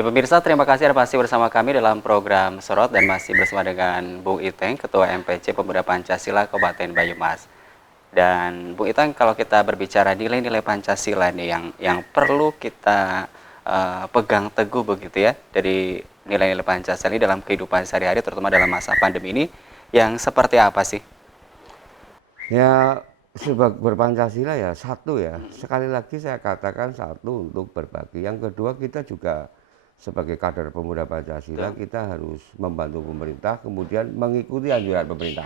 Ya pemirsa, terima kasih Anda masih bersama kami dalam program Sorot dan masih bersama dengan Bung Iteng, Ketua MPC Pemuda Pancasila Kabupaten Banyumas. Dan Bung Iteng, kalau kita berbicara nilai-nilai Pancasila nih yang perlu kita pegang teguh begitu ya dari nilai-nilai Pancasila ini dalam kehidupan sehari-hari, terutama dalam masa pandemi ini, yang seperti apa sih? Ya, sebagai berpancasila ya satu ya. Sekali lagi saya katakan satu untuk berbagi. Yang kedua kita juga sebagai kader pemuda Pancasila kita harus membantu pemerintah kemudian mengikuti anjuran pemerintah.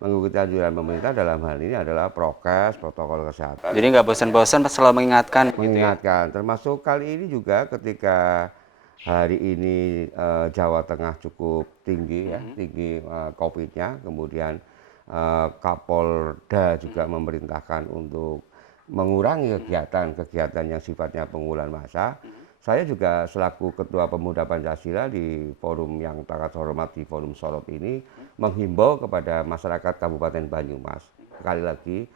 Mengikuti anjuran pemerintah dalam hal ini adalah prokes, protokol kesehatan. Jadi nggak bosan-bosan selalu mengingatkan gitu ya? Mengingatkan, termasuk kali ini juga ketika hari ini Jawa Tengah cukup tinggi ya, tinggi COVID-nya, kemudian Kapolda juga memerintahkan untuk mengurangi kegiatan-kegiatan yang sifatnya pengumpulan massa. Saya juga selaku Ketua Pemuda Pancasila di forum yang sangat hormat di Forum Sorot ini menghimbau kepada masyarakat Kabupaten Banyumas, sekali lagi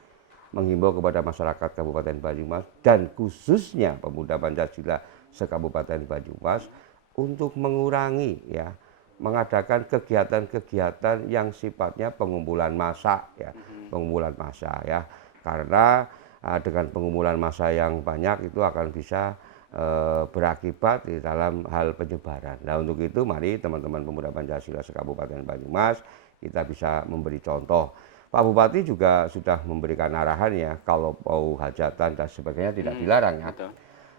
menghimbau kepada masyarakat Kabupaten Banyumas dan khususnya pemuda Pancasila se-Kabupaten Banyumas untuk mengurangi ya, mengadakan kegiatan-kegiatan yang sifatnya pengumpulan massa ya, pengumpulan massa ya. Karena dengan pengumpulan massa yang banyak itu akan bisa berakibat di dalam hal penyebaran. Nah, untuk itu mari teman-teman pemuda Pancasila se-Kabupaten Banyumas kita bisa memberi contoh. Pak Bupati juga sudah memberikan arahan ya, kalau mau hajatan dan sebagainya tidak dilarang ya. Betul.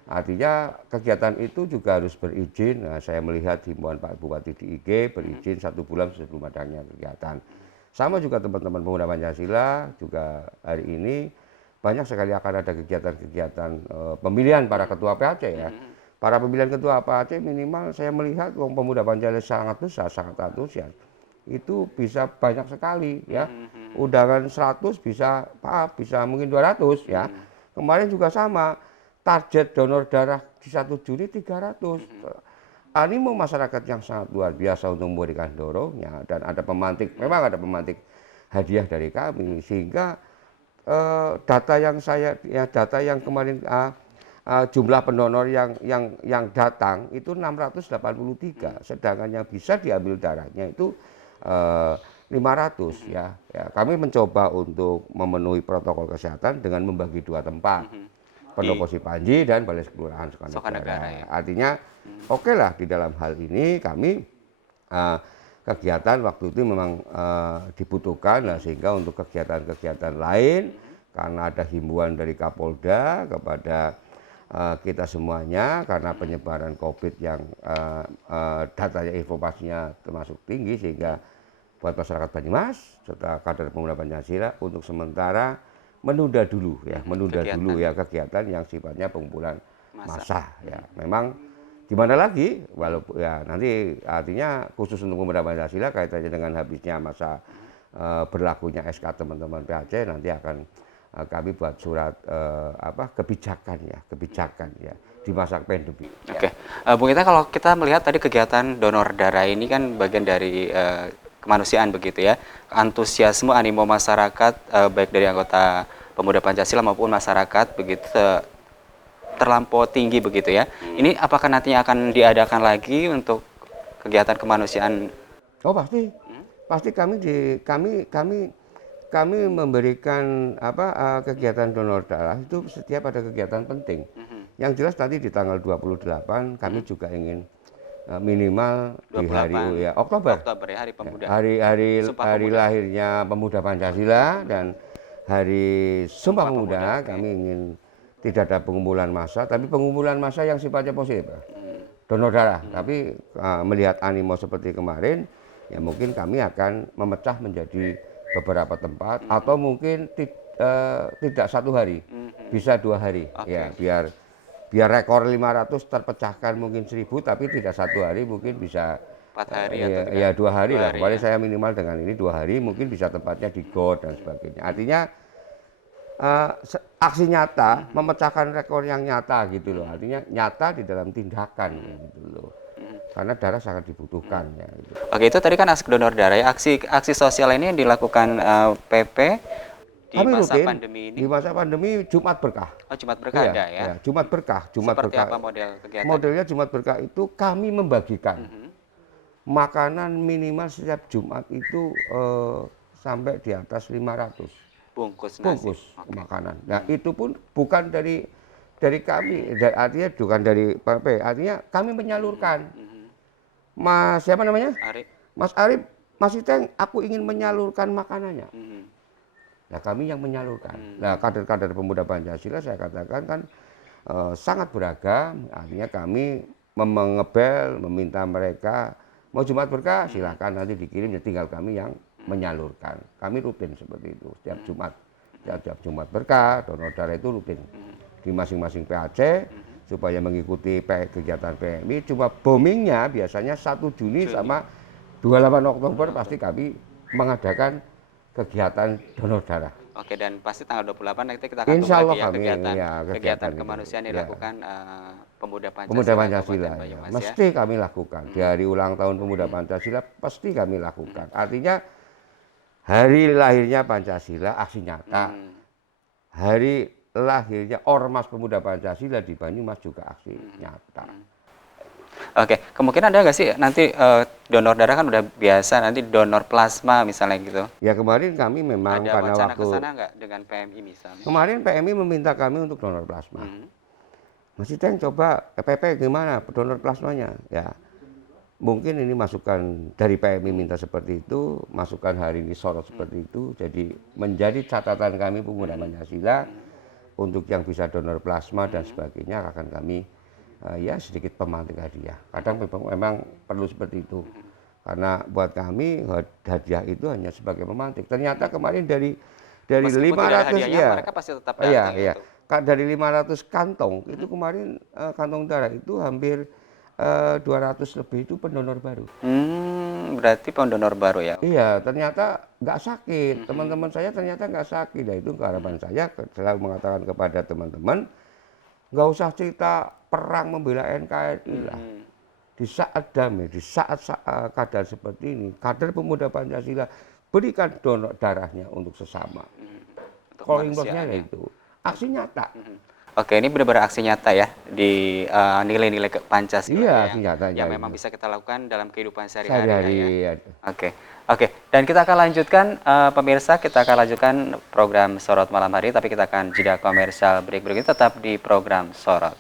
Artinya kegiatan itu juga harus berizin. Nah, saya melihat himbauan Pak Bupati di IG berizin 1 bulan sebelum adanya kegiatan. Sama juga teman-teman pemuda Pancasila juga hari ini banyak sekali akan ada kegiatan-kegiatan pemilihan para ketua PAC ya. Para pemilihan ketua PAC minimal saya melihat wong pemuda Pancasila sangat besar, sangat antusias. Itu bisa banyak sekali ya. Undangan 100 bisa mungkin 200 ya. Kemarin juga sama. Target donor darah di 1 Juni 300. Animo masyarakat yang sangat luar biasa untuk memberikan dorongnya dan ada pemantik, memang ada pemantik hadiah dari kami sehingga data yang kemarin jumlah pendonor yang datang itu 683, sedangkan yang bisa diambil darahnya itu 500 ya. Kami mencoba untuk memenuhi protokol kesehatan dengan membagi 2 tempat. Pendopo Sipanji dan Balai Kelurahan Sukanegara ya. Artinya oke lah di dalam hal ini kami kegiatan waktu itu memang dibutuhkan sehingga untuk kegiatan-kegiatan lain karena ada himbauan dari Kapolda kepada kita semuanya karena penyebaran COVID yang datanya informasinya termasuk tinggi sehingga buat masyarakat Banyumas serta kader pemuda Pancasila untuk sementara menunda dulu kegiatan yang sifatnya pengumpulan massa ya. Memang gimana lagi walaupun ya nanti artinya khusus untuk pemuda Pancasila kaitannya dengan habisnya masa berlakunya SK teman-teman PAC nanti akan kami buat surat kebijakan ya di masa pandemi. Oke, Bung Ita, kalau kita melihat tadi kegiatan donor darah ini kan bagian dari kemanusiaan begitu ya, antusiasme animo masyarakat baik dari anggota pemuda Pancasila maupun masyarakat begitu terlampau tinggi begitu ya. Ini apakah nantinya akan diadakan lagi untuk kegiatan kemanusiaan? Oh pasti kami memberikan kegiatan donor darah itu setiap ada kegiatan penting. Yang jelas tadi di tanggal 28 kami juga ingin minimal di hari Oktober ya, Hari Pemuda. Hari lahirnya pemuda Pancasila dan hari Sumpah Pemuda kami ingin tidak ada pengumpulan massa tapi pengumpulan massa yang sifatnya positif donor darah tapi melihat animo seperti kemarin ya mungkin kami akan memecah menjadi beberapa tempat atau mungkin tidak 1 hari bisa 2 hari ya biar rekor 500 terpecahkan mungkin 1000 tapi tidak 1 hari mungkin bisa 4 hari atau 2 hari lah. Kemarin ya. saya minimal dengan ini 2 hari mungkin bisa tempatnya di GOR dan sebagainya. Artinya aksi nyata memecahkan rekor yang nyata gitu loh. Artinya nyata di dalam tindakan gitu loh. Karena darah sangat dibutuhkan ya. Gitu. Oke, itu tadi kan aksi donor darah ya. Aksi sosial ini yang dilakukan PP Di kami masa rutin pandemi ini? di masa pandemi Jumat Berkah. Oh, Jumat Berkah Iya, ada ya? ya, Jumat Berkah, Jumat Seperti Berkah. apa model kegiatan? Modelnya Jumat Berkah itu kami membagikan Mhm. makanan minimal setiap Jumat itu sampai di atas 500 Bungkus nasi. bungkus Oke. makanan. Nah, itu pun bukan dari kami, artinya bukan dari PP, artinya kami menyalurkan. Mhm. Mas siapa namanya? Ari. Mas Arif, Mas Iteng, aku ingin menyalurkan makanannya. Mhm. Nah, kami yang menyalurkan. Nah, kader-kader pemuda Pancasila saya katakan kan sangat beragam. Artinya kami mengebel, meminta mereka mau Jumat Berkah, silakan nanti dikirim, ya tinggal kami yang menyalurkan. Kami rutin seperti itu setiap Jumat. Setiap Jumat Berkah, donor darah itu rutin di masing-masing PAC supaya mengikuti kegiatan PMI. Cuma boomingnya biasanya 1 Juni sama 28 Oktober pasti kami mengadakan kegiatan donor darah. Oke, dan pasti tanggal 28 nanti kita akan tunggu Insya Allah lagi ya kami, kegiatan, ya, kegiatan itu. kemanusiaan yang Ya. dilakukan pemuda Pancasila, Pemuda Pancasila, Kabupaten ya. Banyumas ya. Mesti kami lakukan. Di hari ulang tahun Pemuda Pancasila pasti kami lakukan. Artinya hari lahirnya Pancasila aksi nyata. Hmm. Hari lahirnya Ormas Pemuda Pancasila di Banyumas juga aksi nyata. Oke, kemungkinan ada nggak sih nanti donor darah kan udah biasa, nanti donor plasma misalnya gitu. Ya kemarin kami memang Ada karena wacana ke waktu sana nggak dengan PMI misalnya? kemarin PMI meminta kami untuk donor plasma. Hmm. Mas Iteng coba PP gimana donor plasmanya? Ya mungkin ini masukan dari PMI minta seperti itu, masukan hari ini sorot seperti itu, jadi menjadi catatan kami pemuda Pancasila untuk yang bisa donor plasma dan sebagainya akan kami ya sedikit pemantik hadiah. Kadang memang perlu seperti itu. Karena buat kami hadiah itu hanya sebagai pemantik. Ternyata kemarin dari Meskipun tidak ada 500 hadiahnya, ya. mereka pasti tetap Iya, datang iya. gitu. Dari 500 kantong itu kemarin kantong darah itu hampir 200 lebih itu pendonor baru. Berarti pendonor baru ya. Iya, ternyata nggak sakit. Teman-teman saya ternyata nggak sakit. Nah, itu harapan saya selalu mengatakan kepada teman-teman, nggak usah cerita perang membela NKRI lah. Di saat damai, di saat keadaan seperti ini, kader pemuda Pancasila berikan donor darahnya untuk sesama. Untuk Calling kemanusiaan box-nya ya. itu aksi nyata. Oke, ini benar-benar aksi nyata ya di nilai-nilai Pancasila Iya, yang, aksi nyata yang itu. memang bisa kita lakukan dalam kehidupan sehari-hari ya. Sehari-hari. Ya. Oke, oke. Dan kita akan lanjutkan pemirsa, kita akan lanjutkan program Sorot malam hari, tapi kita akan jeda komersial break ini tetap di program Sorot.